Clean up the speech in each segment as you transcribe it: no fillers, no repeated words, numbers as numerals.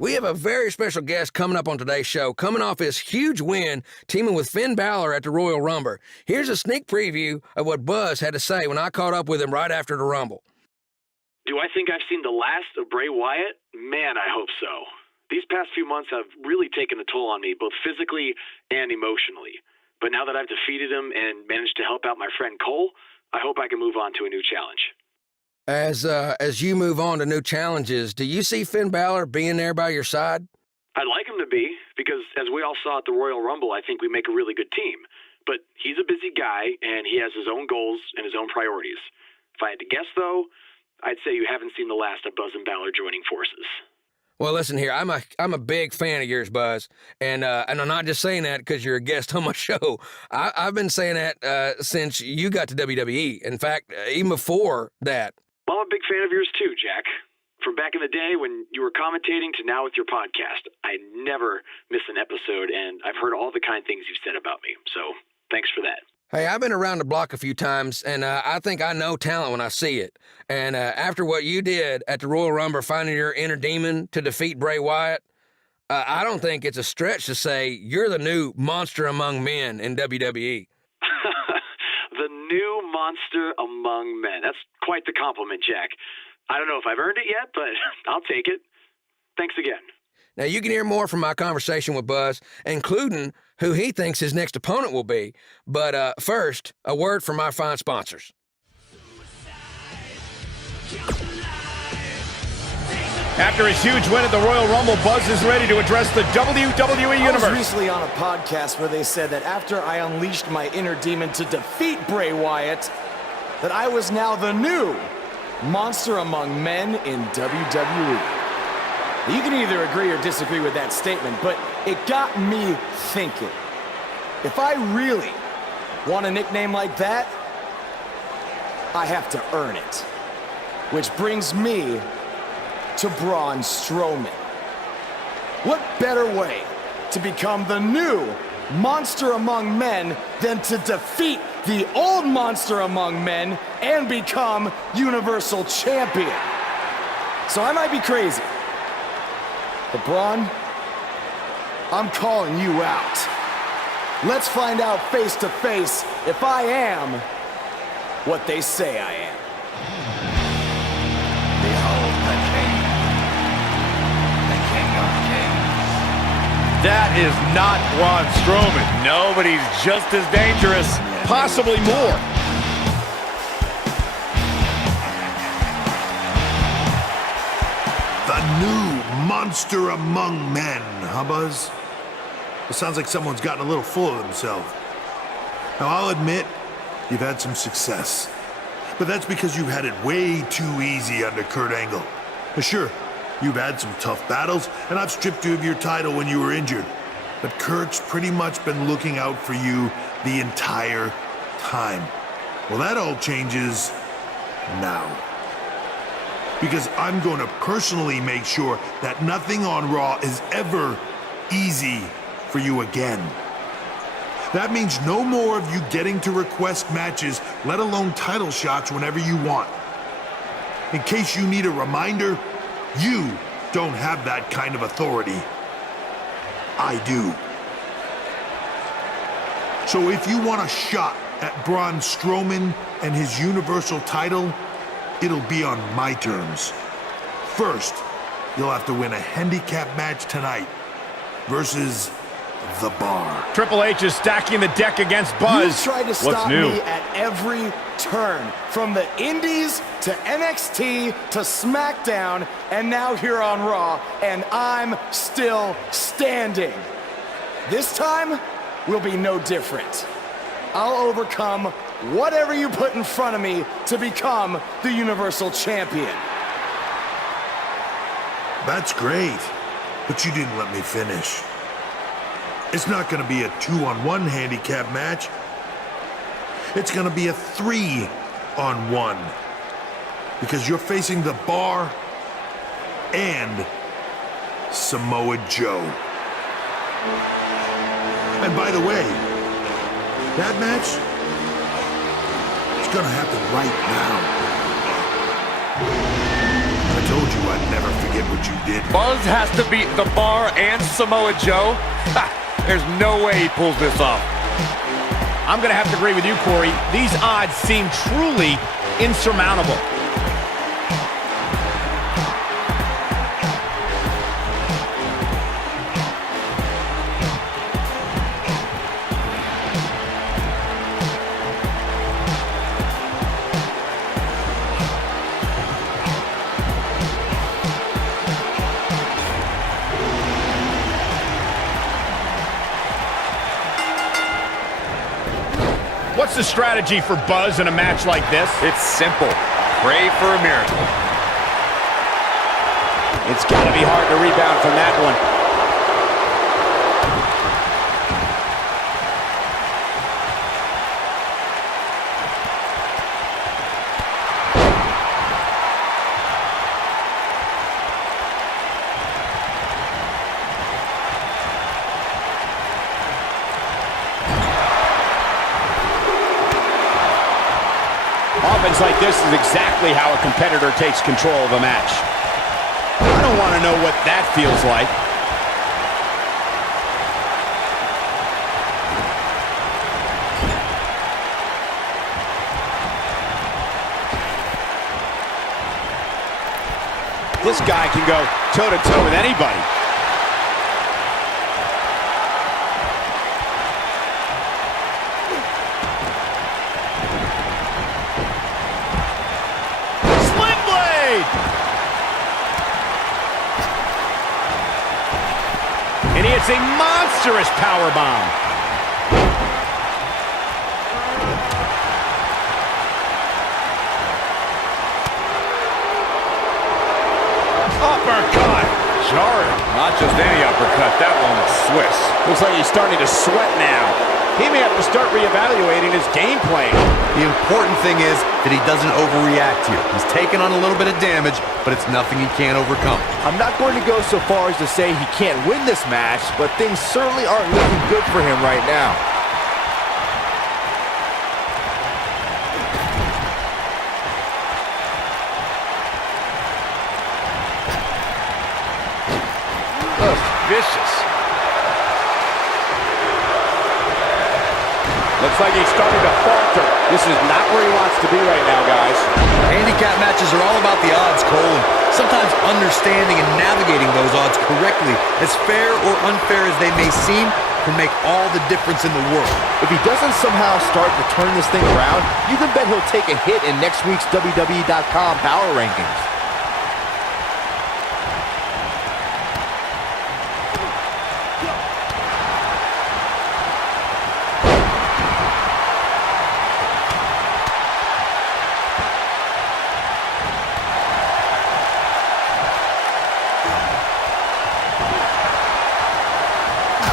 We have a very special guest coming up on today's show, coming off his huge win, teaming with Finn Balor at the Royal Rumble. Here's a sneak preview of what Buzz had to say when I caught up with him right after the Rumble. Do I think I've seen the last of Bray Wyatt? Man, I hope so. These past few months have really taken a toll on me, both physically and emotionally. But now that I've defeated him and managed to help out my friend Cole, I hope I can move on to a new challenge. As you move on to new challenges, do you see Finn Balor being there by your side? I'd like him to be, because as we all saw at the Royal Rumble, I think we make a really good team. But he's a busy guy, and he has his own goals and his own priorities. If I had to guess, though, I'd say you haven't seen the last of Buzz and Balor joining forces. Well, listen here, I'm a big fan of yours, Buzz, and I'm not just saying that because you're a guest on my show. I've been saying that since you got to WWE. In fact, even before that. Well, I'm a big fan of yours too, Jack. From back in the day when you were commentating to now with your podcast, I never miss an episode, and I've heard all the kind things you've said about me. So thanks for that. Hey, I've been around the block a few times, and I think I know talent when I see it. And after what you did at the Royal Rumble, finding your inner demon to defeat Bray Wyatt, I don't think it's a stretch to say you're the new monster among men in WWE. The new monster among men. That's quite the compliment, Jack. I don't know if I've earned it yet, but I'll take it. Thanks again. Now, you can hear more from my conversation with Buzz, including who he thinks his next opponent will be. But first, a word from our fine sponsors. After his huge win at the Royal Rumble, Buzz is ready to address the WWE Universe. I was recently on a podcast where they said that after I unleashed my inner demon to defeat Bray Wyatt, that I was now the new monster among men in WWE. You can either agree or disagree with that statement, but it got me thinking. If I really want a nickname like that, I have to earn it. Which brings me to Braun Strowman. What better way to become the new monster among men than to defeat the old monster among men and become Universal Champion? So I might be crazy, but Braun, I'm calling you out. Let's find out face to face if I am what they say I am. That is not Braun Strowman. No, but he's just as dangerous, possibly more. The new monster among men, huh, Buzz? It sounds like someone's gotten a little full of themselves. Now, I'll admit, you've had some success. But that's because you've had it way too easy under Kurt Angle. Sure, you've had some tough battles, and I've stripped you of your title when you were injured. But Kurt's pretty much been looking out for you the entire time. Well, that all changes now. Because I'm going to personally make sure that nothing on Raw is ever easy for you again. That means no more of you getting to request matches, let alone title shots whenever you want. In case you need a reminder, you don't have that kind of authority. I do. So if you want a shot at Braun Strowman and his Universal title, it'll be on my terms. First, you'll have to win a handicap match tonight versus The Bar. Triple H is stacking the deck against Buzz. You tried to stop me at every turn, from the Indies to NXT to SmackDown, and now here on Raw, and I'm still standing. This time will be no different. I'll overcome whatever you put in front of me to become the Universal Champion. That's great, but you didn't let me finish. It's not going to be a 2-on-1 handicap match. It's going to be a 3-on-1. Because you're facing The Bar and Samoa Joe. And by the way, that match is going to happen right now. I told you I'd never forget what you did. Buzz has to beat The Bar and Samoa Joe? Ha! There's no way he pulls this off. I'm going to have to agree with you, Corey. These odds seem truly insurmountable. What's the strategy for Buzz in a match like this? It's simple. Pray for a miracle. It's got to be hard to rebound from that one. Offense like this is exactly how a competitor takes control of a match. I don't want to know what that feels like. This guy can go toe-to-toe with anybody. And he hits a monstrous powerbomb. Uppercut. Jarring. Not just any uppercut. That one was Swiss. Looks like he's starting to sweat now. He may have to start reevaluating his game plan. The important thing is that he doesn't overreact here. He's taken on a little bit of damage, but it's nothing he can't overcome. I'm not going to go so far as to say he can't win this match, but things certainly aren't looking good for him right now. Ugh, vicious. Looks like he's starting to falter. This is not where he wants to be right now, guys. Handicap matches are all about the odds, Cole, and sometimes understanding and navigating those odds correctly, as fair or unfair as they may seem, can make all the difference in the world. If he doesn't somehow start to turn this thing around, you can bet he'll take a hit in next week's WWE.com power rankings.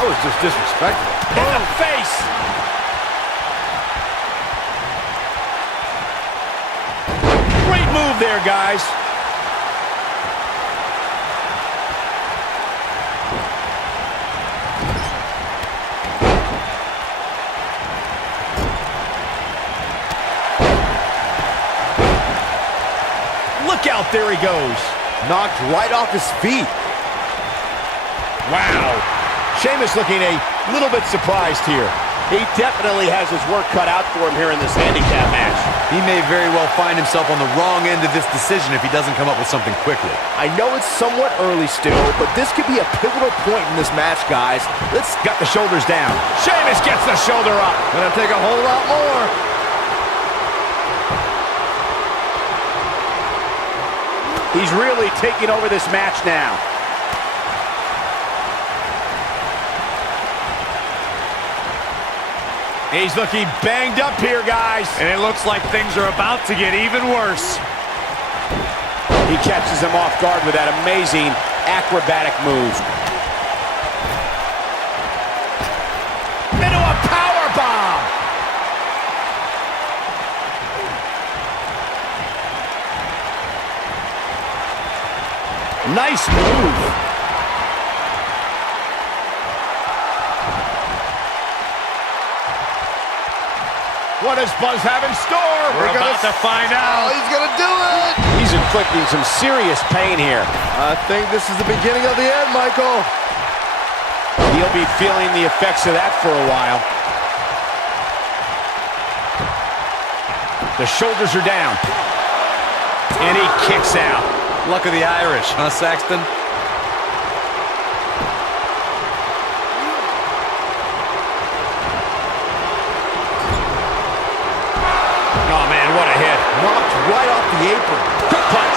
That was just disrespectful. In the face! Great move there, guys. Look out, there he goes. Knocked right off his feet. Wow. Sheamus looking a little bit surprised here. He definitely has his work cut out for him here in this handicap match. He may very well find himself on the wrong end of this decision if he doesn't come up with something quickly. I know it's somewhat early still, but this could be a pivotal point in this match, guys. Let's Got the shoulders down. Sheamus gets the shoulder up. gonna take a whole lot more. He's really taking over this match now. He's looking banged up here, guys. And it looks like things are about to get even worse. He catches him off guard with that amazing acrobatic move. Into a power bomb. Nice move. What does Buzz have in store? We're about to find out. Oh, he's gonna do it! He's inflicting some serious pain here. I think this is the beginning of the end, Michael. He'll be feeling the effects of that for a while. The shoulders are down. And he kicks out. Luck of the Irish, huh, Saxton? Oh, man, what a hit. Knocked right off the apron. Quick punch.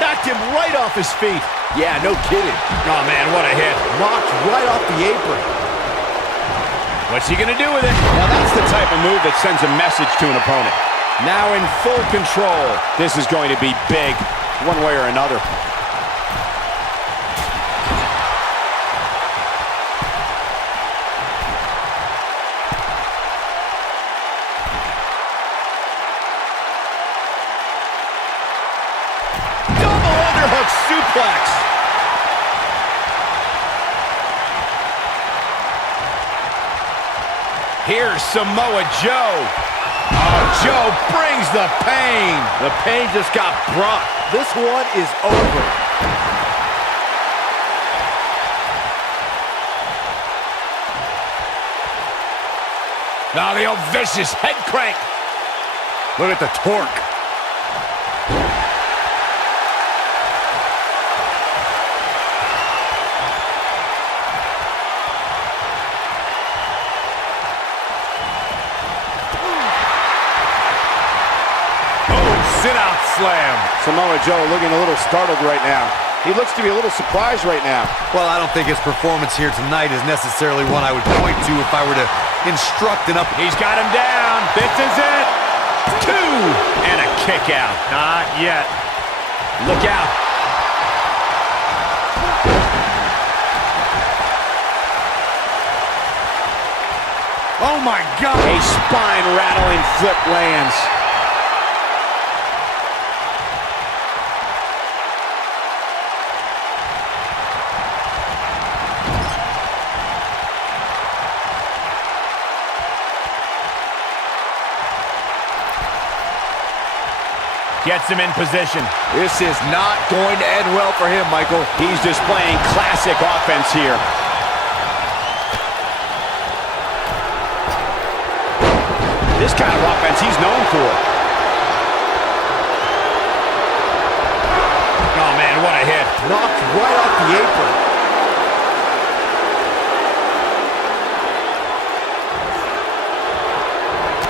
Knocked him right off his feet. Yeah, no kidding. Oh, man, what a hit. Knocked right off the apron. What's he going to do with it? Now, that's the type of move that sends a message to an opponent. Now in full control. This is going to be big, one way or another. Double underhook suplex. Here's Samoa Joe. Oh, Joe brings the pain. The pain just got brought. This one is over. Now the old vicious head crank. Look at the torque. Sit-out slam. Samoa Joe looking a little startled right now. He looks to be a little surprised right now. Well, I don't think his performance here tonight is necessarily one I would point to if I were to instruct an up. He's got him down. This is it. 2 and a kick out. Not yet. Look out. Oh, my God. A spine-rattling flip lands. Gets him in position. This is not going to end well for him, Michael. He's displaying classic offense here. This kind of offense he's known for. Oh, man, what a hit. Knocked right off the apron.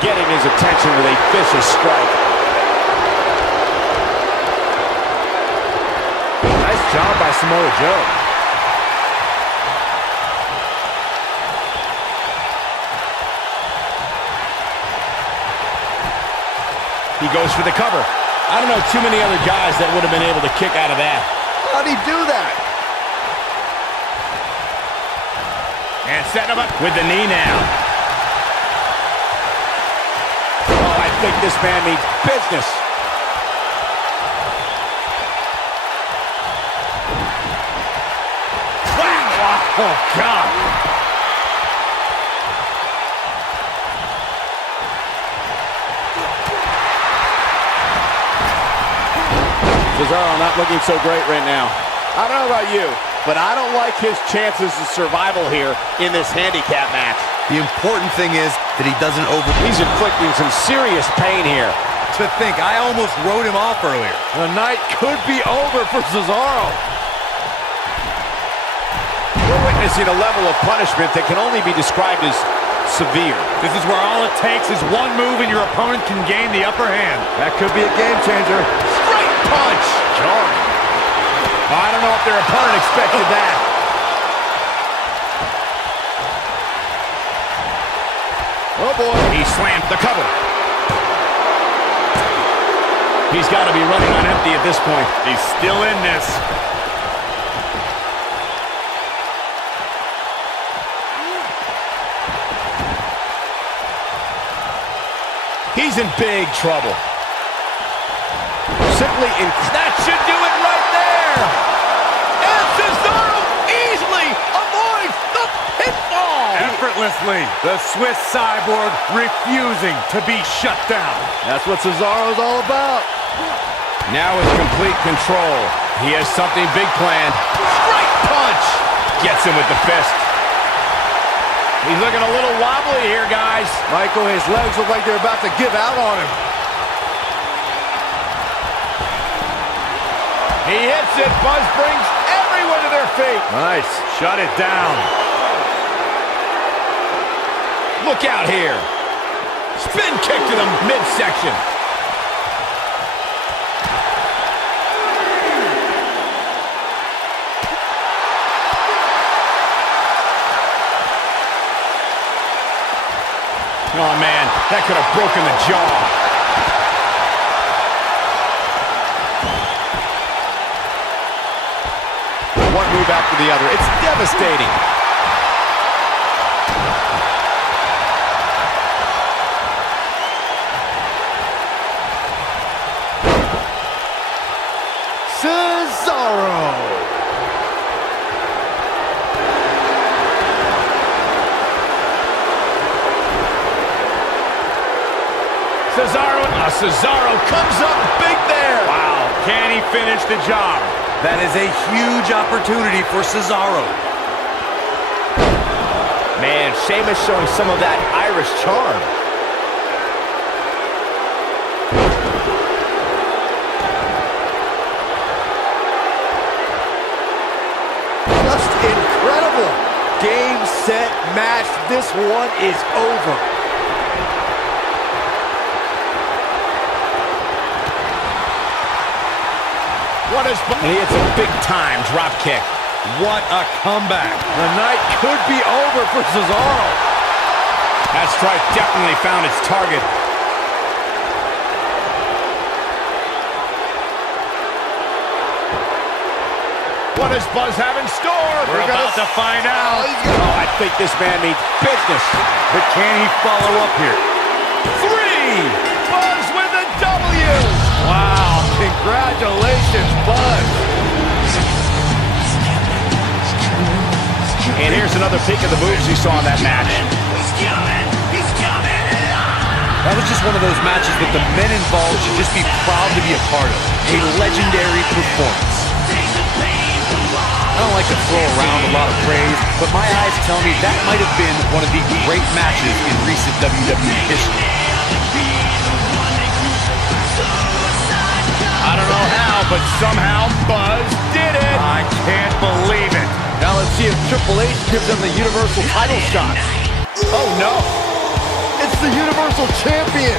Getting his attention with a vicious strike. Nice job by Samoa Joe. He goes for the cover. I don't know too many other guys that would have been able to kick out of that. How'd he do that? And setting him up with the knee now. Oh, I think this man means business. Oh, God. Cesaro not looking so great right now. I don't know about you, but I don't like his chances of survival here in this handicap match. The important thing is that he doesn't He's inflicting some serious pain here. To think, I almost wrote him off earlier. The night could be over for Cesaro. We're witnessing a level of punishment that can only be described as severe. This is where all it takes is one move and your opponent can gain the upper hand. That could be a game changer. Straight punch! Jarring. I don't know if their opponent expected that. Oh, boy. He slammed the cover. He's got to be running on empty at this point. He's still in this. He's in big trouble. Simply that should do it right there. And Cesaro easily avoids the pinfall. Effortlessly, the Swiss cyborg refusing to be shut down. That's what Cesaro's all about. Now with complete control. He has something big planned. Straight punch. Gets him with the fist. He's looking a little wobbly here, guys. Michael, his legs look like they're about to give out on him. He hits it. Buzz brings everyone to their feet. Nice. Shut it down. Look out here. Spin kick to the midsection. Oh, man, that could have broken the jaw. One move after the other. It's devastating. Cesaro. Cesaro comes up big there. Wow, can he finish the job? That is a huge opportunity for Cesaro. Man, Sheamus showing some of that Irish charm. Just incredible. Game, set, match. This one is over. And he hits a big-time drop kick. What a comeback. The night could be over for Cesaro. That strike definitely found its target. What does Buzz have in store? We're about to find out. Oh, I think this man means business. But can he follow up here? 3! Buzz with a W! Wow, congratulations, Buzz. And here's another peek of the moves you saw in that match. That was just one of those matches that the men involved should just be proud to be a part of. A legendary performance. I don't like to throw around a lot of praise, but my eyes tell me that might have been one of the great matches in recent WWE history. I don't know how, but somehow Buzz did it. I can't believe it. Now let's see if Triple H gives them the Universal title shot. Oh, no. It's the Universal Champion,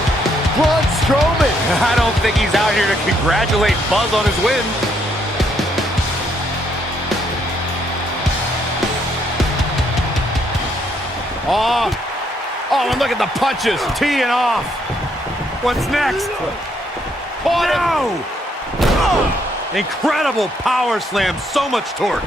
Braun Strowman. I don't think he's out here to congratulate Buzz on his win. Oh, and look at the punches. Teeing off. What's next? No! Incredible power slam. So much torque.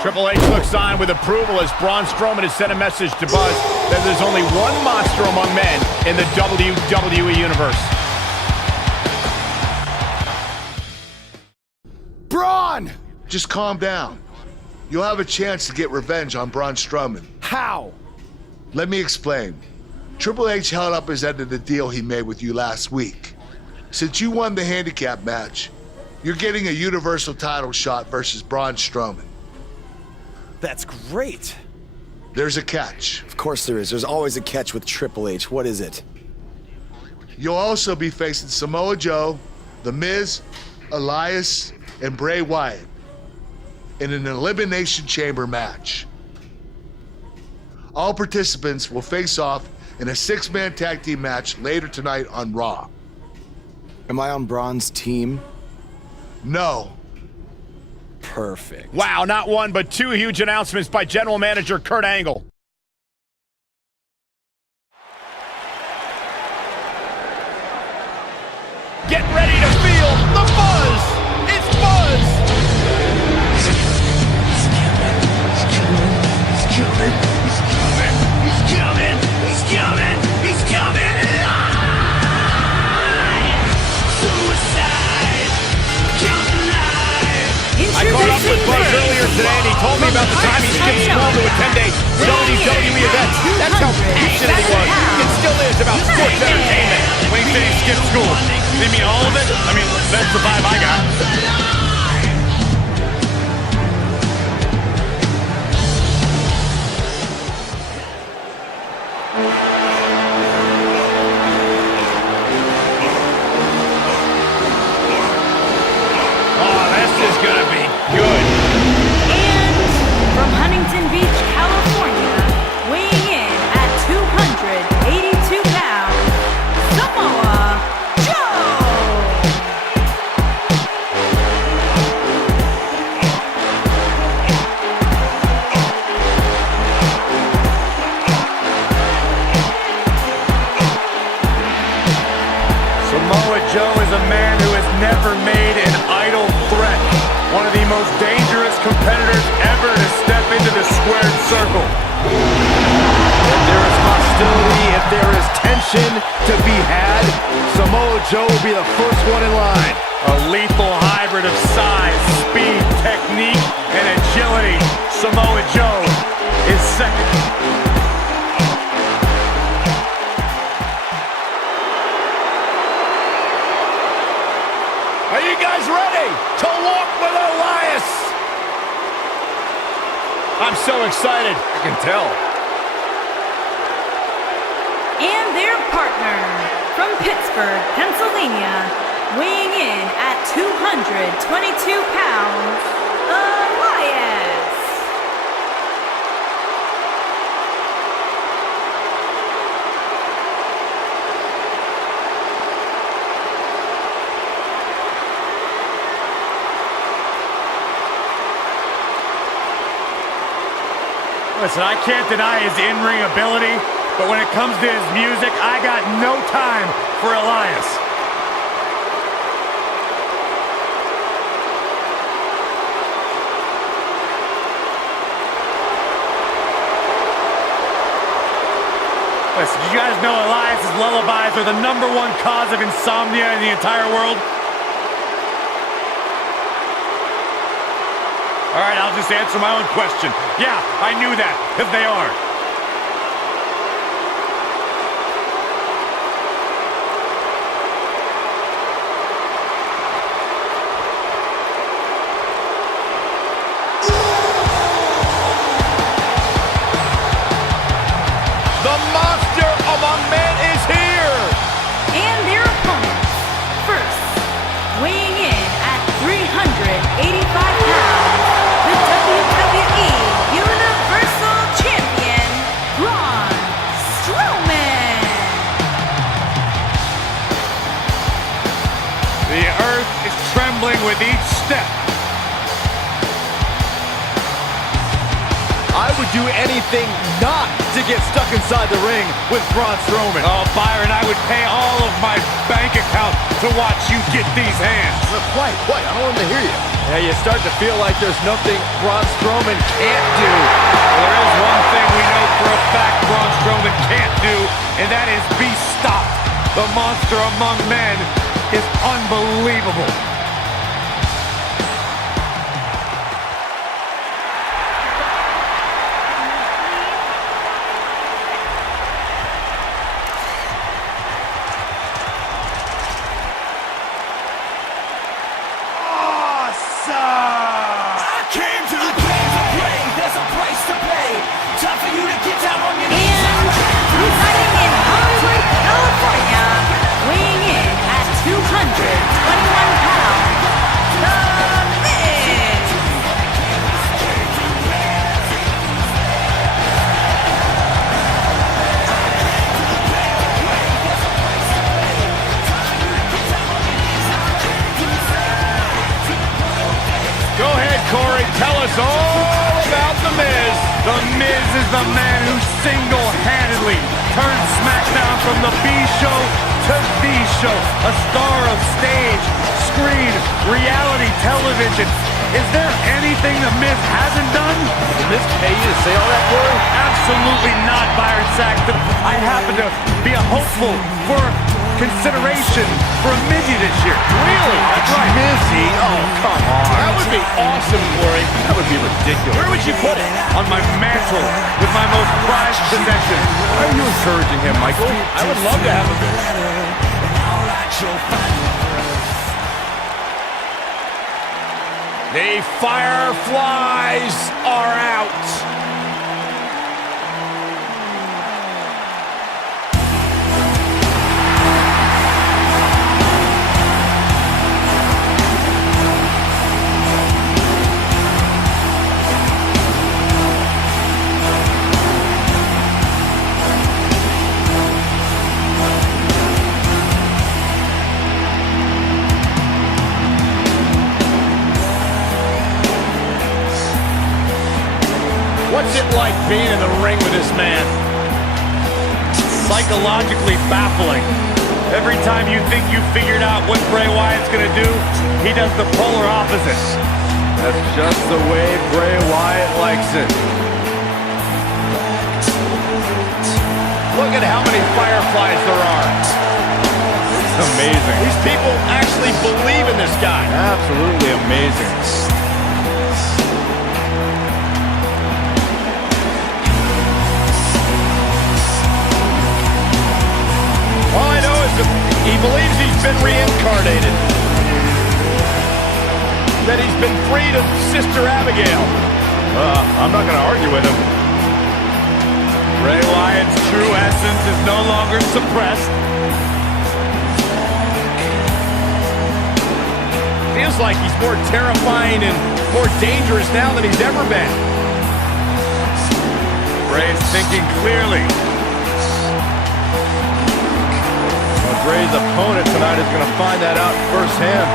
Triple H looks on with approval as Braun Strowman has sent a message to Buzz that there's only one monster among men in the WWE Universe. Braun! Just calm down. You'll have a chance to get revenge on Braun Strowman. How? Let me explain. Triple H held up his end of the deal he made with you last week. Since you won the handicap match, you're getting a Universal title shot versus Braun Strowman. That's great. There's a catch. Of course there is. There's always a catch with Triple H. What is it? You'll also be facing Samoa Joe, The Miz, Elias, and Bray Wyatt in an Elimination Chamber match. All participants will face off in a 6-man tag team match later tonight on Raw. Am I on Braun's team? No. Perfect. Wow, not one, but two huge announcements by General Manager Kurt Angle. Get ready to feel the buzz. It's buzz. I caught up with Buzz earlier today, and he told me about the time he skipped school to attend a WWE event. That's how passionate he was, and still is, about sports entertainment. When he said he skipped school, you mean all of it? I mean, that's the vibe I got. Oh, this is gonna be good. And from Huntington Beach, California, weighing in at 282 pounds, Samoa Joe! Samoa Joe is a man who has never made an idle threat. One of the most dangerous competitors ever to step into the squared circle. If there is hostility, if there is tension to be had, Samoa Joe will be the first one in line. A lethal hybrid of size, speed, technique, and agility. Samoa Joe is second. Are you guys ready to walk with Elias? I'm so excited. I can tell. And their partner, from Pittsburgh, Pennsylvania, weighing in at 222 pounds, Elias. Listen, I can't deny his in-ring ability, but when it comes to his music, I got no time for Elias. Listen, did you guys know Elias's lullabies are the #1 cause of insomnia in the entire world? All right, I'll just answer my own question. Yeah, I knew that, because they are. The monster among men is here. And their opponents, first, weighing in at 385 pounds, the WWE Universal Champion, Braun Strowman. The earth is trembling with each step. I would do anything not to get stuck inside the ring with Braun Strowman. Oh, Byron, I would pay all of my bank account to watch you get these hands. Quiet, I don't want to hear you. Yeah, you start to feel like there's nothing Braun Strowman can't do. Well, there is one thing we know for a fact Braun Strowman can't do, and that is be stopped. The monster among men is unbelievable. And residing in Hollywood, California, weighing in at 221 pounds, The Miz. Go ahead, Corey. Tell us all about The Miz. The Miz is the man who single-handedly turned SmackDown from the B show to-be show, a star of stage, screen, reality television. Is there anything The Miz hasn't done? Did Miz pay you to say all that, Corey? Absolutely not, Byron Saxton. I happen to be a hopeful for consideration for a Mizzy this year. Really? That's right. Mizzy? Oh, come on. That would be awesome, Corey. That would be ridiculous. Where would you put it? On my mantle with my most prized possession. Are you encouraging him, Michael? I would love to have him. The Fireflies are out. What's it like being in the ring with this man? Psychologically baffling. Every time you think you figured out what Bray Wyatt's gonna do, he does the polar opposite. That's just the way Bray Wyatt likes it. Look at how many Fireflies there are. It's amazing. These people actually believe in this guy. Absolutely amazing. All I know is that he believes he's been reincarnated. That he's been freed of Sister Abigail. I'm not going to argue with him. Bray Wyatt's true essence is no longer suppressed. Feels like he's more terrifying and more dangerous now than he's ever been. Bray's thinking clearly. Bray's opponent tonight is going to find that out firsthand.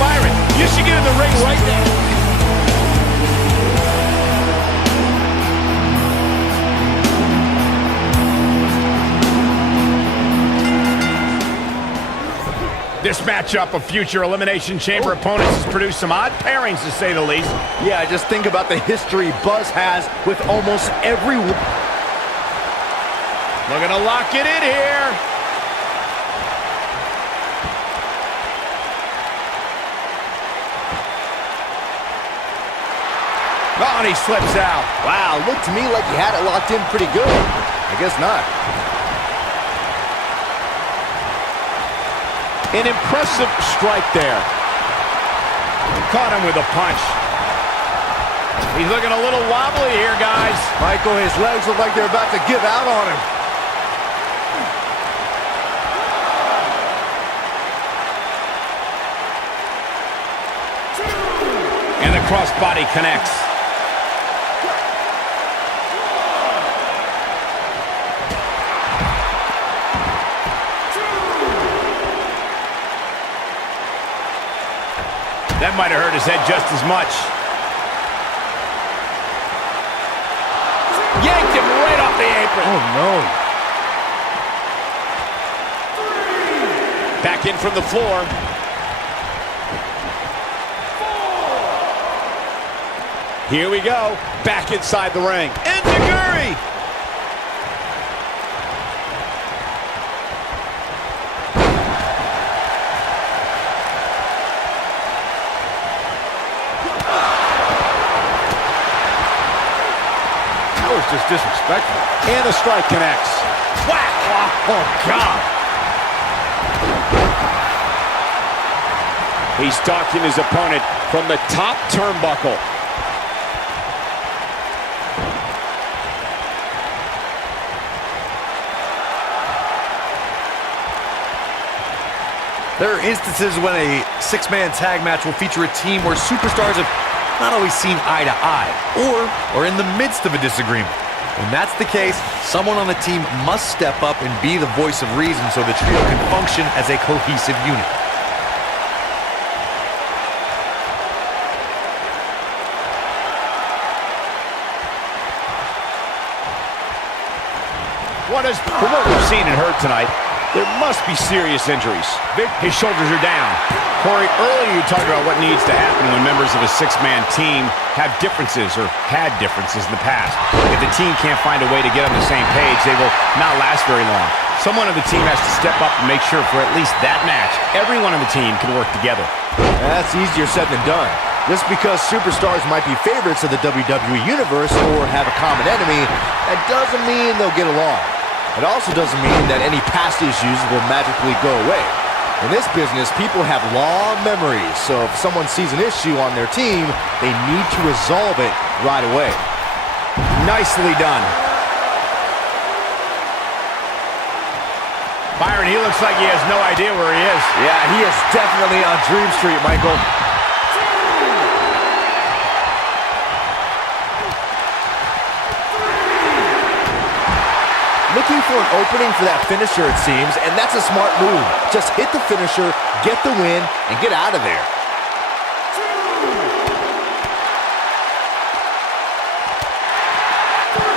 Byron, you should get in the ring right now. This matchup of future Elimination Chamber opponents has produced some odd pairings, to say the least. Yeah, just think about the history Buzz has with almost every... Looking to lock it in here. Oh, and he slips out. Wow, looked to me like he had it locked in pretty good. I guess not. An impressive strike there. Caught him with a punch. He's looking a little wobbly here, guys. Michael, his legs look like they're about to give out on him. And the crossbody connects. That might have hurt his head just as much. Yanked him right off the apron. Oh, no. Back in from the floor. Here we go. Back inside the ring. Enziguri! Just disrespectful. And the strike connects. Whack! Oh, God. He's stalking his opponent from the top turnbuckle. There are instances when a six-man tag match will feature a team where superstars have not always seen eye to eye or in the midst of a disagreement. When that's the case, someone on the team must step up and be the voice of reason so the trio can function as a cohesive unit. From what we've seen and heard tonight, there must be serious injuries. His shoulders are down. Corey, earlier you talked about what needs to happen when members of a six-man team have differences or had differences in the past. If the team can't find a way to get on the same page, they will not last very long. Someone on the team has to step up and make sure for at least that match, everyone on the team can work together. That's easier said than done. Just because superstars might be favorites of the WWE Universe or have a common enemy, that doesn't mean they'll get along. It also doesn't mean that any past issues will magically go away. In this business, people have long memories, so if someone sees an issue on their team, they need to resolve it right away. Nicely done. Byron, he looks like he has no idea where he is. Yeah, he is definitely on Dream Street, Michael. Looking for an opening for that finisher, it seems, and that's a smart move. Just hit the finisher, get the win, and get out of there.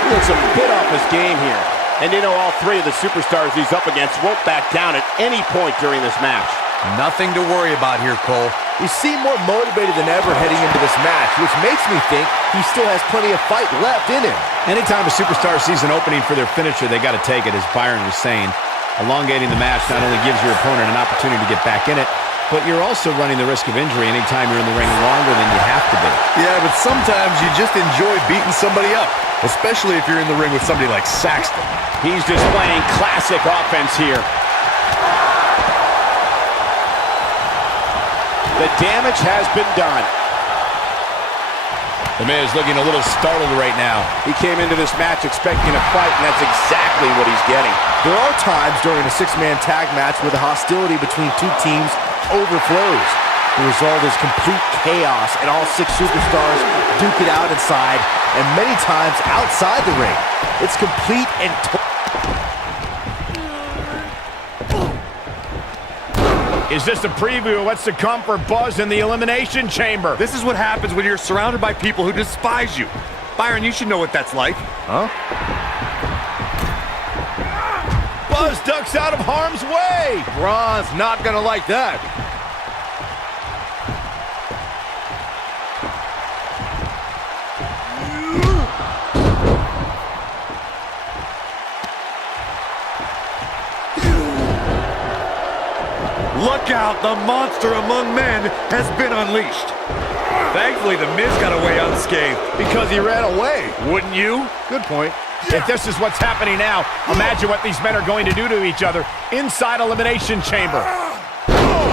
He looks a bit off his game here. And you know all three of the superstars he's up against won't back down at any point during this match. Nothing to worry about here, Cole. He seemed more motivated than ever heading into this match, which makes me think he still has plenty of fight left in him. Anytime a superstar sees an opening for their finisher, they got to take it, as Byron was saying. Elongating the match not only gives your opponent an opportunity to get back in it, but you're also running the risk of injury anytime you're in the ring longer than you have to be. Yeah, but sometimes you just enjoy beating somebody up, especially if you're in the ring with somebody like Saxton. He's displaying classic offense here. The damage has been done. The Miz looking a little startled right now. He came into this match expecting a fight, and that's exactly what he's getting. There are times during a six-man tag match where the hostility between two teams overflows. The result is complete chaos, and all six superstars duke it out inside, and many times outside the ring. It's complete and total. Is this a preview of what's to come for Buzz in the Elimination Chamber? This is what happens when you're surrounded by people who despise you. Byron, you should know what that's like. Huh? Buzz ducks out of harm's way. Braun's not gonna like that. Look out, the monster among men has been unleashed. Thankfully, the Miz got away unscathed. Because he ran away. Wouldn't you? Good point. If this is what's happening now, imagine what these men are going to do to each other inside Elimination Chamber.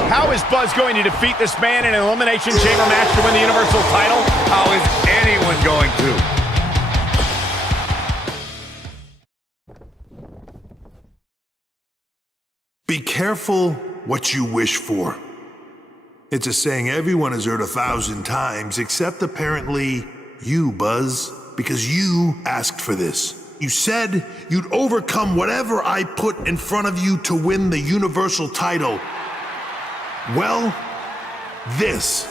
How is Buzz going to defeat this man in an Elimination Chamber match to win the Universal title? How is anyone going to? Be careful what you wish for. It's a saying everyone has heard 1,000 times, except apparently you, Buzz, because you asked for this. You said you'd overcome whatever I put in front of you to win the Universal title. Well, this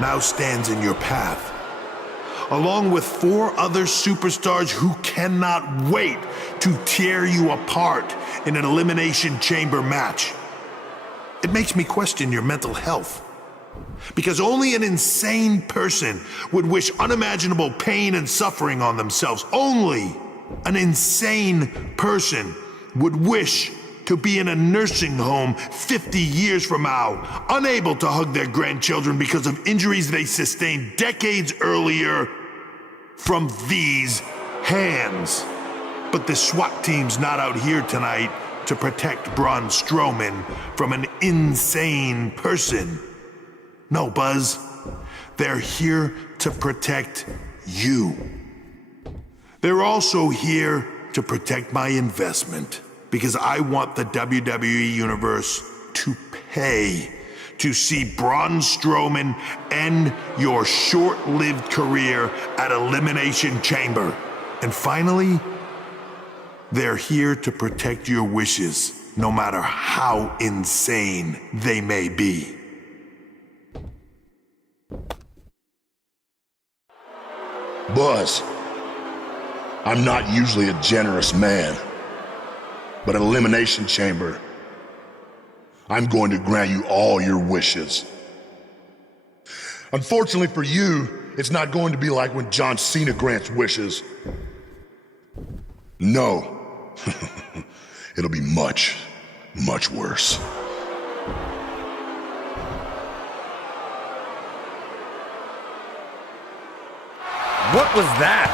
now stands in your path, along with 4 other superstars who cannot wait to tear you apart in an Elimination Chamber match. It makes me question your mental health, because only an insane person would wish unimaginable pain and suffering on themselves. Only an insane person would wish to be in a nursing home 50 years from now, unable to hug their grandchildren because of injuries they sustained decades earlier from these hands. But the SWAT team's not out here tonight to protect Braun Strowman from an insane person. No, Buzz. They're here to protect you. They're also here to protect my investment, because I want the WWE Universe to pay to see Braun Strowman end your short-lived career at Elimination Chamber. And finally, they're here to protect your wishes, no matter how insane they may be. Buzz, I'm not usually a generous man, but at Elimination Chamber, I'm going to grant you all your wishes. Unfortunately for you, it's not going to be like when John Cena grants wishes. No, it'll be much, much worse. What was that?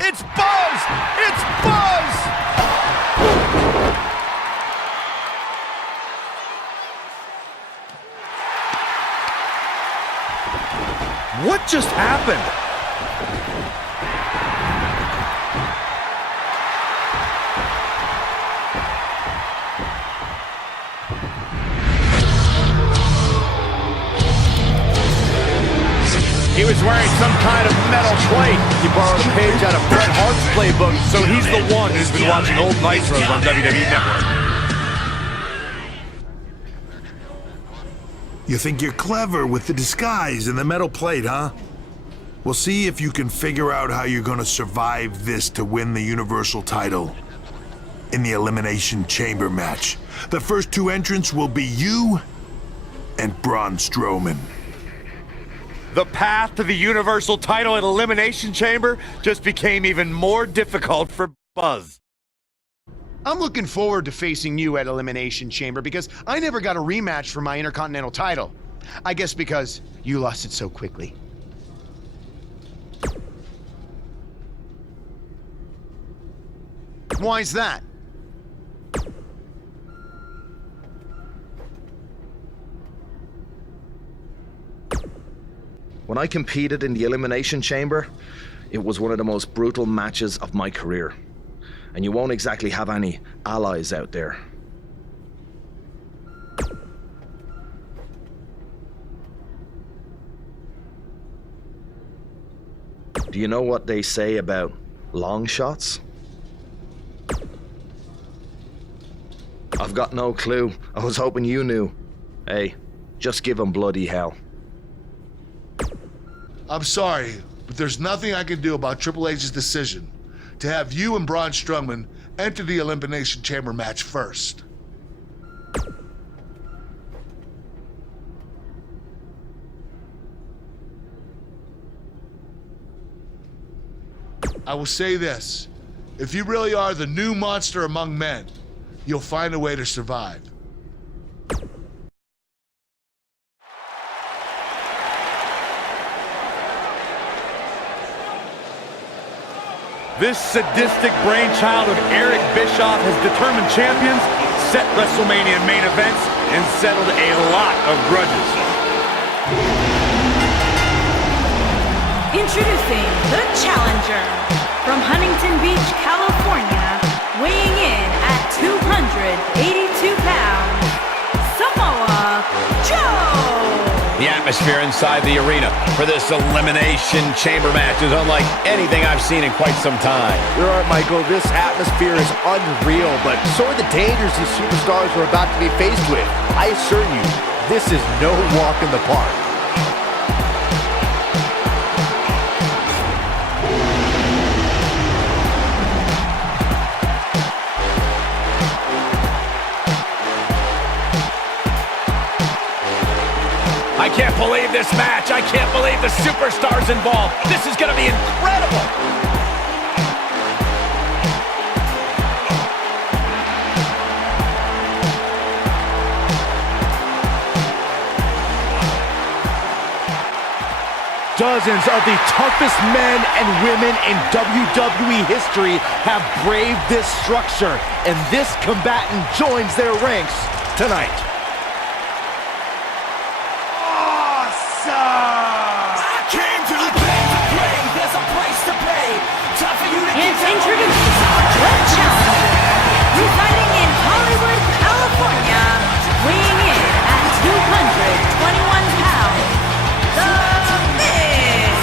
It's Buzz! It's Buzz! What just happened? He was wearing some kind of metal plate. He borrowed a page out of Bret Hart's playbook. So he's the one who's been watching old Nitros on WWE Network. You think you're clever with the disguise and the metal plate, huh? We'll see if you can figure out how you're gonna survive this to win the Universal title in the Elimination Chamber match. The first two entrants will be you and Braun Strowman. The path to the Universal title at Elimination Chamber just became even more difficult for Buzz. I'm looking forward to facing you at Elimination Chamber because I never got a rematch for my Intercontinental title. I guess because you lost it so quickly. Why's that? When I competed in the Elimination Chamber, it was one of the most brutal matches of my career. And you won't exactly have any allies out there. Do you know what they say about long shots? I've got no clue. I was hoping you knew. Hey, just give them bloody hell. I'm sorry, but there's nothing I can do about Triple H's decision to have you and Braun Strowman enter the Elimination Chamber match first. I will say this, if you really are the new monster among men, you'll find a way to survive. This sadistic brainchild of Eric Bischoff has determined champions, set WrestleMania main events, and settled a lot of grudges. Introducing the challenger from Huntington Beach, California, weighing in at 282 pounds, Samoa Joe! The atmosphere inside the arena for this Elimination Chamber match is unlike anything I've seen in quite some time. You're right, Michael. This atmosphere is unreal, but so are the dangers these superstars are about to be faced with. I assure you, this is no walk in the park. I can't believe this match. I can't believe the superstars involved. This is going to be incredible. Dozens of the toughest men and women in WWE history have braved this structure, and this combatant joins their ranks tonight. Introducing the challenger, residing in Hollywood, California, weighing in at 221 pounds, The Miz.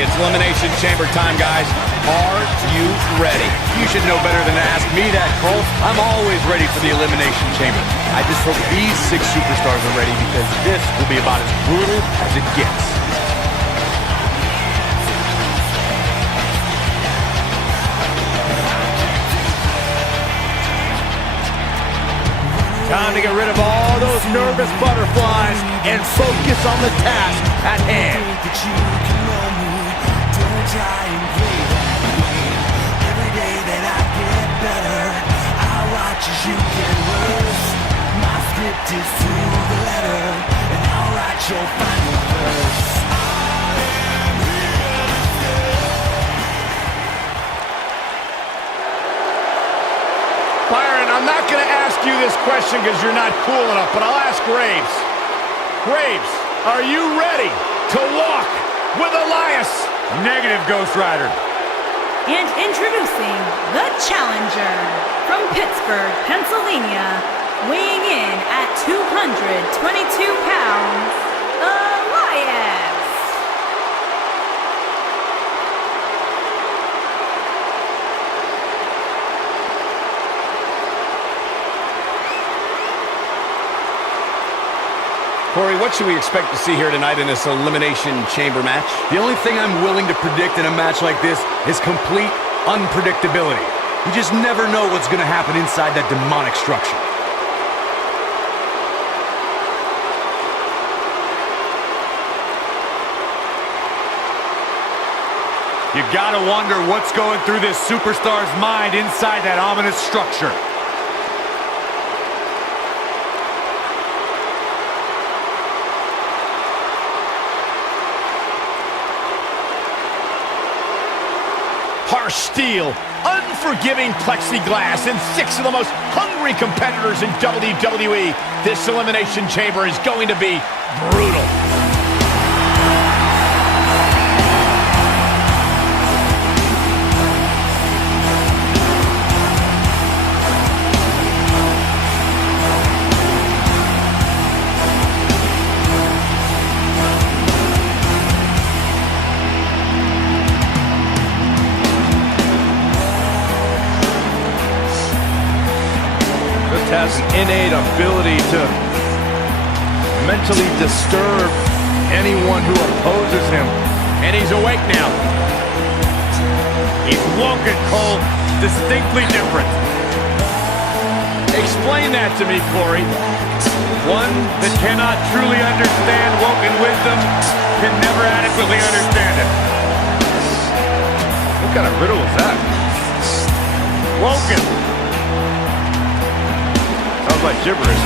It's Elimination Chamber time, guys. Are you ready? You should know better than to ask me that, Cole. I'm always ready for the Elimination Chamber. I just hope these 6 superstars are ready because this will be about as brutal as it gets. Time to get rid of all those nervous butterflies and focus on the task at hand. Every day that I get better, I watch as you get worse. My script is to the letter, and I'll write your final verse. Byron, I'm not going to ask you this question because you're not cool enough, but I'll ask Graves. Graves, are you ready to walk with Elias? Negative, Ghost Rider. And introducing the challenger from Pittsburgh, Pennsylvania, weighing in at 222 pounds, Elias. Corey, what should we expect to see here tonight in this Elimination Chamber match? The only thing I'm willing to predict in a match like this is complete unpredictability. You just never know what's going to happen inside that demonic structure. You gotta wonder what's going through this superstar's mind inside that ominous structure. Harsh steel, unforgiving plexiglass, and 6 of the most hungry competitors in WWE. This Elimination Chamber is going to be brutal. Has an innate ability to mentally disturb anyone who opposes him. And he's awake now. He's woken, Cole. Distinctly different. Explain that to me, Corey. One that cannot truly understand woken wisdom can never adequately understand it. What kind of riddle was that? Woken. Sounds like gibberish.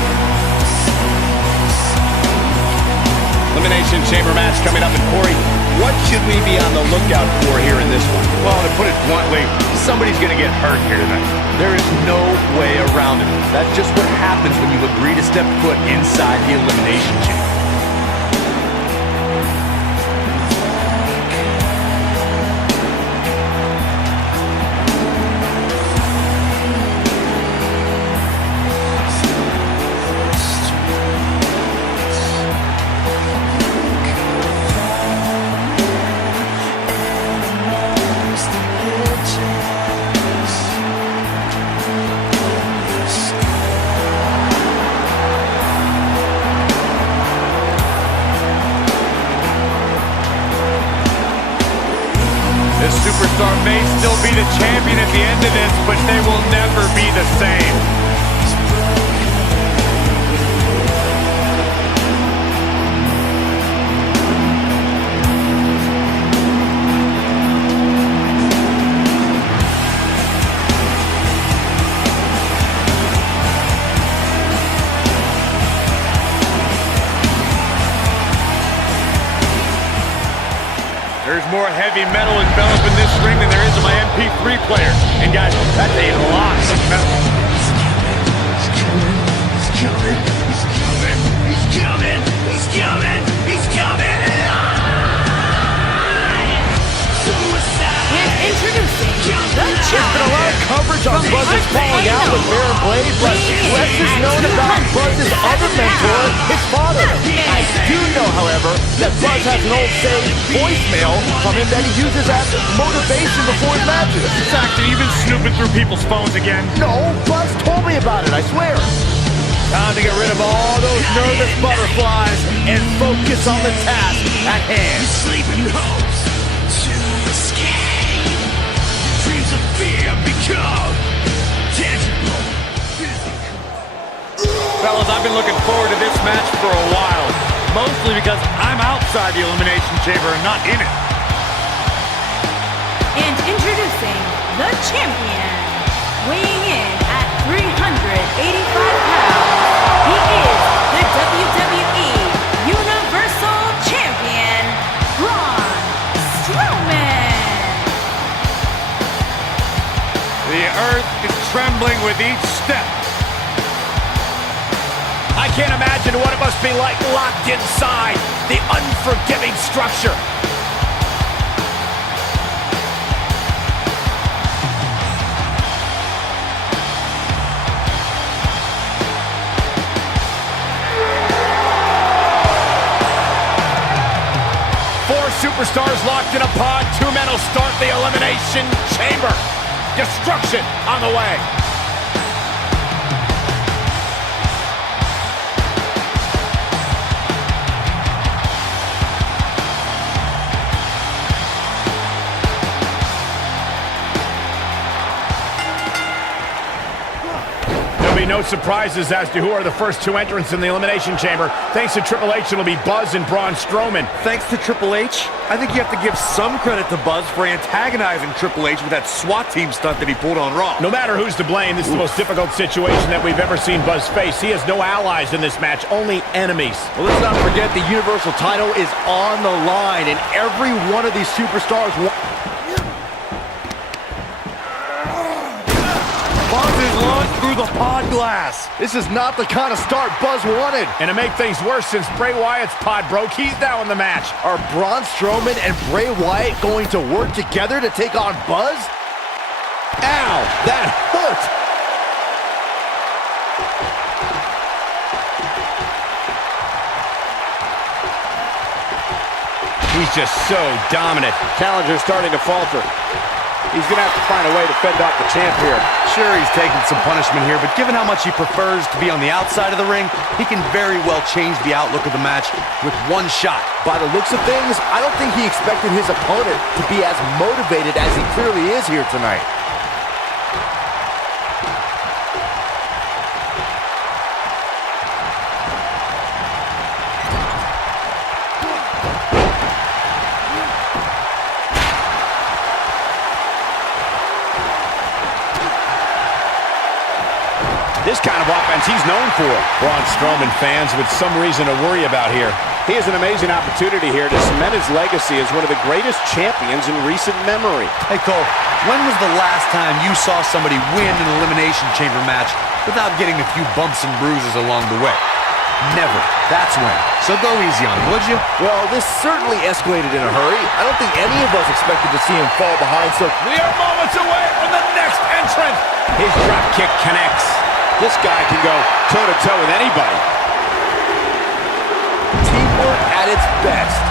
Elimination Chamber match coming up. And Corey, what should we be on the lookout for here in this one? Well, to put it bluntly, somebody's going to get hurt here tonight. There is no way around it. That's just what happens when you agree to step foot inside the Elimination Chamber. This superstar may still be the champion at the end of this, but they will never be the same. There's more heavy metal enveloping this ring than there is in my MP3 player. And guys, that's a lot of metal. He's coming, he's coming, he's coming, he's coming, he's coming, he's coming. And introducing the There's been a lot of challenger coverage on from Buzz's is falling out with Baron Blade, but less is known about Buzz's other mentor, his father. I do know, however, that Buzz has an old saved voicemail from him that he uses as motivation before his matches. Zach, have you been snooping through people's phones again? No, Buzz told me about it, I swear. Time to get rid of all those nervous butterflies and focus on the task at hand. Sleeping hopes to escape. Dreams of fear become tangible. Fellas, I've been looking forward to this match for a while. Mostly because I'm outside the Elimination Chamber and not in it. And introducing the champion, weighing in at 385 pounds, he is the WWE Universal Champion, Braun Strowman. The earth is trembling with each step. I can't imagine what it must be like locked inside the unforgiving structure. Four superstars locked in a pod. Two men will start the Elimination Chamber. Destruction on the way. No surprises as to who are the first two entrants in the Elimination Chamber. Thanks to Triple H, it'll be Buzz and Braun Strowman. Thanks to Triple H, I think you have to give some credit to Buzz for antagonizing Triple H with that SWAT team stunt that he pulled on Raw. No matter who's to blame, this is the most difficult situation that we've ever seen Buzz face. He has no allies in this match, only enemies. Well, let's not forget the Universal title is on the line, and every one of these superstars Launched through the pod glass. This is not the kind of start Buzz wanted. And to make things worse, since Bray Wyatt's pod broke, he's now in the match. Are Braun Strowman and Bray Wyatt going to work together to take on Buzz? Ow, that hurt. He's just so dominant. Challenger's starting to falter. He's going to have to find a way to fend off the champ here. Sure, he's taking some punishment here, but given how much he prefers to be on the outside of the ring, he can very well change the outlook of the match with one shot. By the looks of things, I don't think he expected his opponent to be as motivated as he clearly is here tonight. This kind of offense he's known for. Braun Strowman fans with some reason to worry about here. He has an amazing opportunity here to cement his legacy as one of the greatest champions in recent memory. Hey, Cole, when was the last time you saw somebody win an Elimination Chamber match without getting a few bumps and bruises along the way? Never. That's when. So go easy on him, would you? Well, this certainly escalated in a hurry. I don't think any of us expected to see him fall behind so... We are moments away from the next entrant. His drop kick connects. This guy can go toe-to-toe with anybody. Teamwork at its best.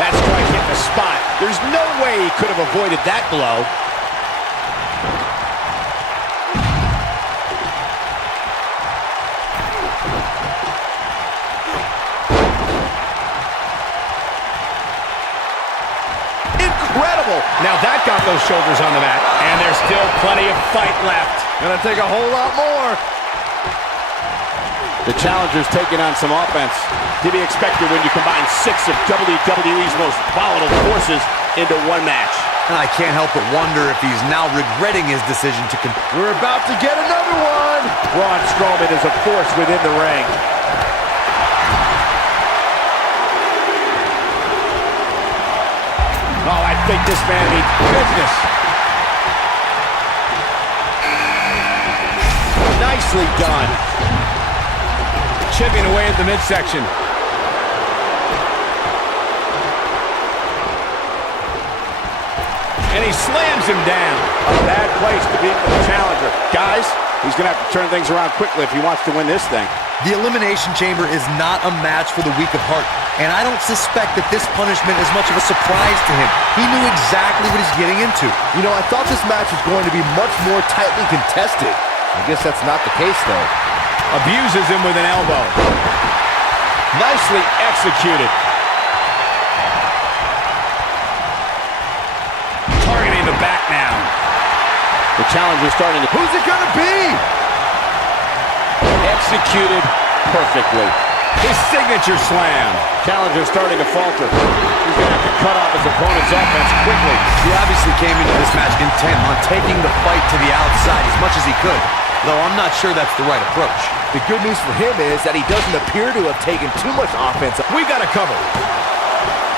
That strike hit the spot. There's no way he could have avoided that blow. Now that got those shoulders on the mat, and there's still plenty of fight left. Gonna take a whole lot more. The challenger's taking on some offense. To be expected when you combine 6 of WWE's most volatile forces into one match. And I can't help but wonder if he's now regretting his decision to We're about to get another one. Braun Strowman is a force within the ring. Oh, I think this man needs business. Nicely done. chipping away at the midsection. And he slams him down. A bad place to be for the challenger. Guys, he's going to have to turn things around quickly if he wants to win this thing. The Elimination Chamber is not a match for the weak of heart, and I don't suspect that this punishment is much of a surprise to him. He knew exactly what he's getting into. You know, I thought this match was going to be much more tightly contested. I guess that's not the case, though. Abuses him with an elbow. Nicely executed. Targeting the back now. The challenger's starting to... Who's it gonna be? Executed perfectly. His signature slam. Challenger starting to falter. He's going to have to cut off his opponent's offense quickly. He obviously came into this match intent on taking the fight to the outside as much as he could, though I'm not sure that's the right approach. The good news for him is that he doesn't appear to have taken too much offense. We got to cover.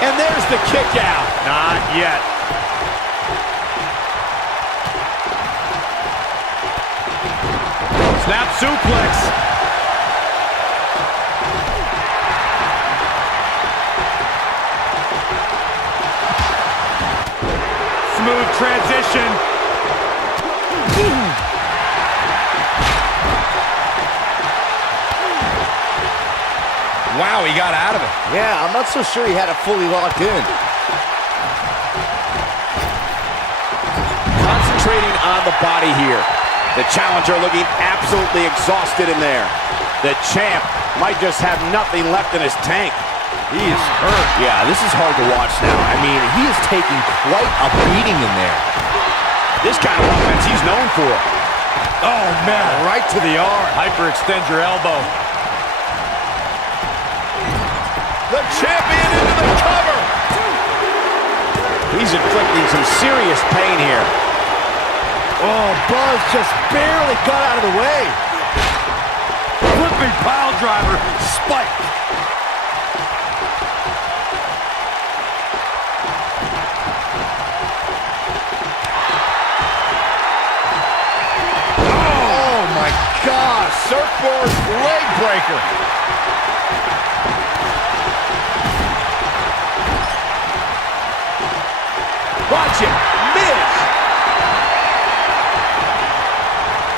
And there's the kick out. Not yet. Snap suplex. Smooth transition. Wow, he got out of it. Yeah, I'm not so sure he had it fully locked in. Concentrating on the body here. The challenger looking absolutely exhausted in there. The champ might just have nothing left in his tank. He is hurt. Yeah, this is hard to watch now. I mean, he is taking quite a beating in there. This kind of offense he's known for. Oh, man, right to the arm. Hyperextend your elbow. The champion into the cover. He's inflicting some serious pain here. Oh, Buzz just barely got out of the way. Flipping pile driver, spike. Oh my gosh, surfboard leg breaker. Watch it, Miz.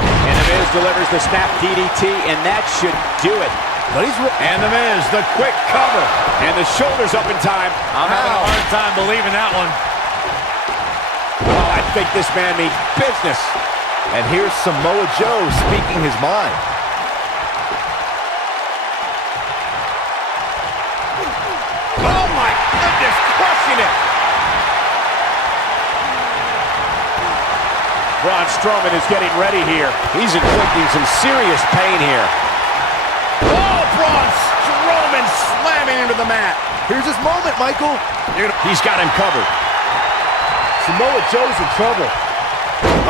And the Miz delivers the snap DDT, and that should do it. But he's and the Miz, the quick cover, and the shoulders up in time. I'm having a hard time believing that one. Oh, I think this man means business. And here's Samoa Joe speaking his mind. Oh my goodness, crushing it. Braun Strowman is getting ready here. He's inflicting some serious pain here. Oh, Braun Strowman slamming into the mat. Here's his moment, Michael. He's got him covered. Samoa Joe's in trouble.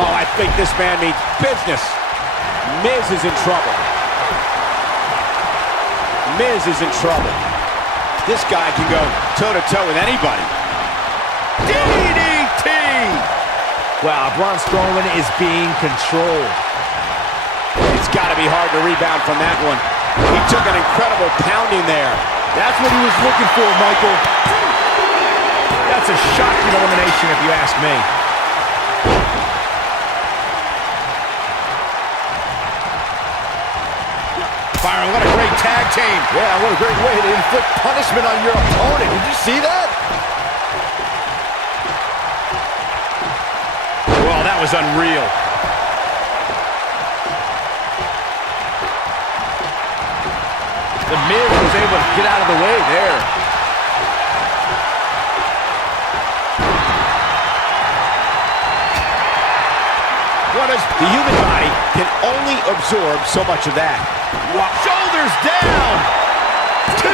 Oh, I think this man means business. Miz is in trouble. Miz is in trouble. This guy can go toe-to-toe with anybody. DDT! Wow, Braun Strowman is being controlled. It's got to be hard to rebound from that one. He took an incredible pounding there. That's what he was looking for, Michael. That's a shocking elimination if you ask me. Byron, what a great tag team. Yeah, what a great way to inflict punishment on your opponent. Did you see that? Well, that was unreal. The Miz was able to get out of the way there. The human body can only absorb so much of that. Shoulders down. 2.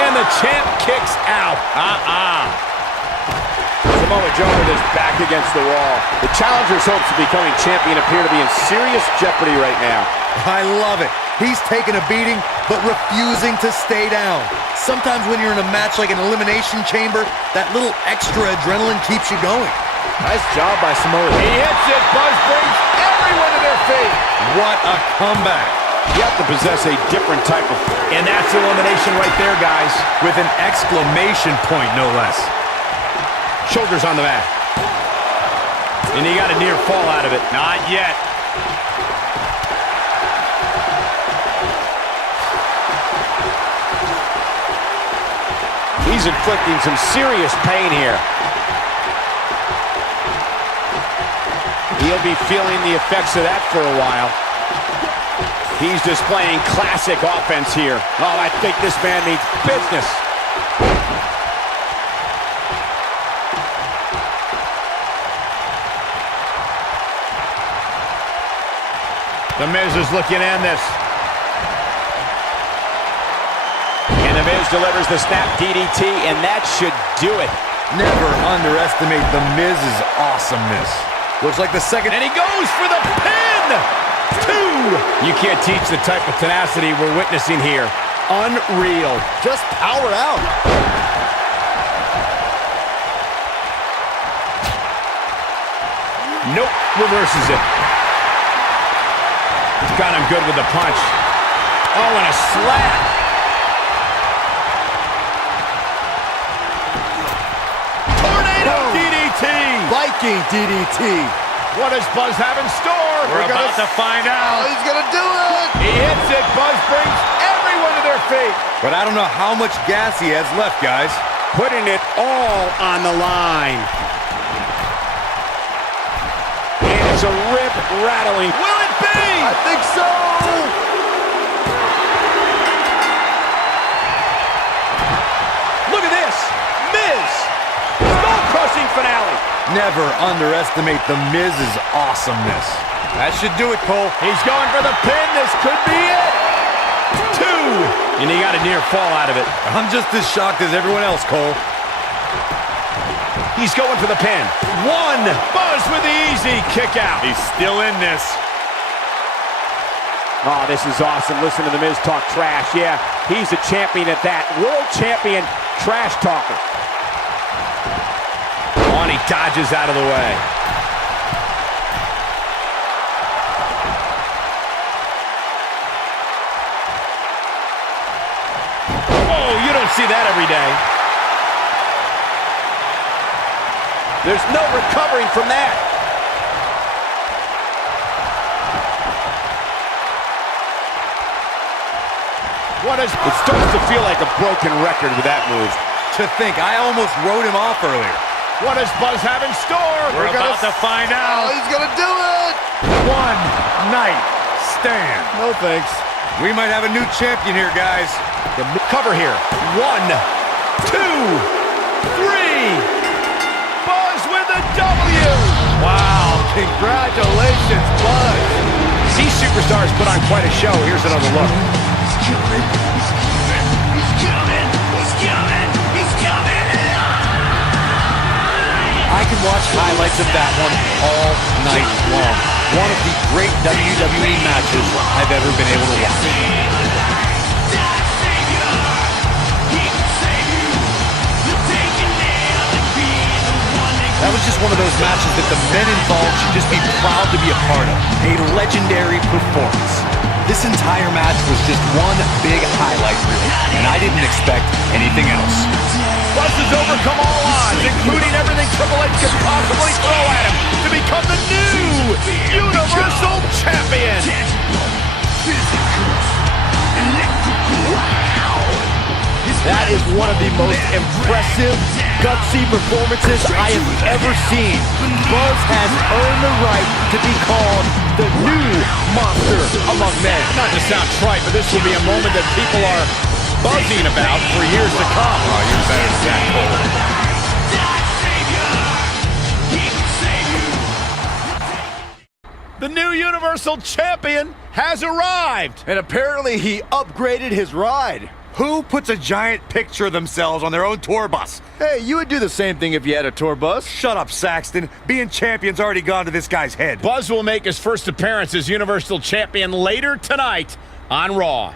And the champ kicks out. Samoa Joe with his back against the wall. The challenger's hopes of becoming champion appear to be in serious jeopardy right now. I love it. He's taking a beating, but refusing to stay down. Sometimes when you're in a match like an Elimination Chamber, that little extra adrenaline keeps you going. Nice job by Samoa. He hits it. Buzz brings everyone to their feet. What a comeback. You have to possess a different type of... And that's elimination right there, guys. With an exclamation point, no less. Shoulders on the mat. And he got a near fall out of it. Not yet. He's inflicting some serious pain here. He'll be feeling the effects of that for a while. He's displaying classic offense here. Oh, I think this man needs business. The Miz is looking to end this. And The Miz delivers the snap DDT, and that should do it. Never underestimate The Miz's awesomeness. Looks like the second... And he goes for the pin! 2! You can't teach the type of tenacity we're witnessing here. Unreal. Just power out. Nope, reverses it. Got him good with the punch. Oh, and a slap. Tornado DDT! Viking DDT. What does Buzz have in store? We're about to find out. He's gonna do it. He hits it. Buzz brings everyone to their feet. But I don't know how much gas he has left, guys. Putting it all on the line. And it's a rip-rattling. Will it be? I think so. Look at this. Miz. Skull-crushing finale. Never underestimate The Miz's awesomeness. That should do it, Cole. He's going for the pin. This could be it. 2. And he got a near fall out of it. I'm just as shocked as everyone else, Cole. He's going for the pin. 1. Buzz with the easy kick out. He's still in this. Oh, this is awesome. Listen to The Miz talk trash. Yeah, he's a champion at that. World champion trash talker. Oh, and he dodges out of the way. Oh, you don't see that every day. There's no recovering from that. It starts to feel like a broken record with that move. To think, I almost wrote him off earlier. What does Buzz have in store? We're about to find out. Oh, he's gonna do it. One night stand. No thanks. We might have a new champion here, guys. The cover here. 1, 2, 3. Buzz with the W. Wow, congratulations, Buzz. These superstars put on quite a show. Here's another look. I can watch highlights of that one all night long. One of the great WWE matches I've ever been able to watch. That was just one of those matches that the men involved should just be proud to be a part of. A legendary performance. This entire match was just one big highlight reel, and I didn't expect anything else. Buzz has overcome all odds, including everything Triple H could possibly throw at him, to become the new Universal Champion. That is one of the most impressive, gutsy performances I have ever seen. Buzz has earned the right to be called the new monster among men. Not to sound trite, but this will be a moment that people are buzzing about for years to come. Oh, you're better than that, Cole. The new Universal Champion has arrived. And apparently he upgraded his ride. Who puts a giant picture of themselves on their own tour bus? Hey, you would do the same thing if you had a tour bus. Shut up, Saxton. Being champion's already gone to this guy's head. Buzz will make his first appearance as Universal Champion later tonight on Raw.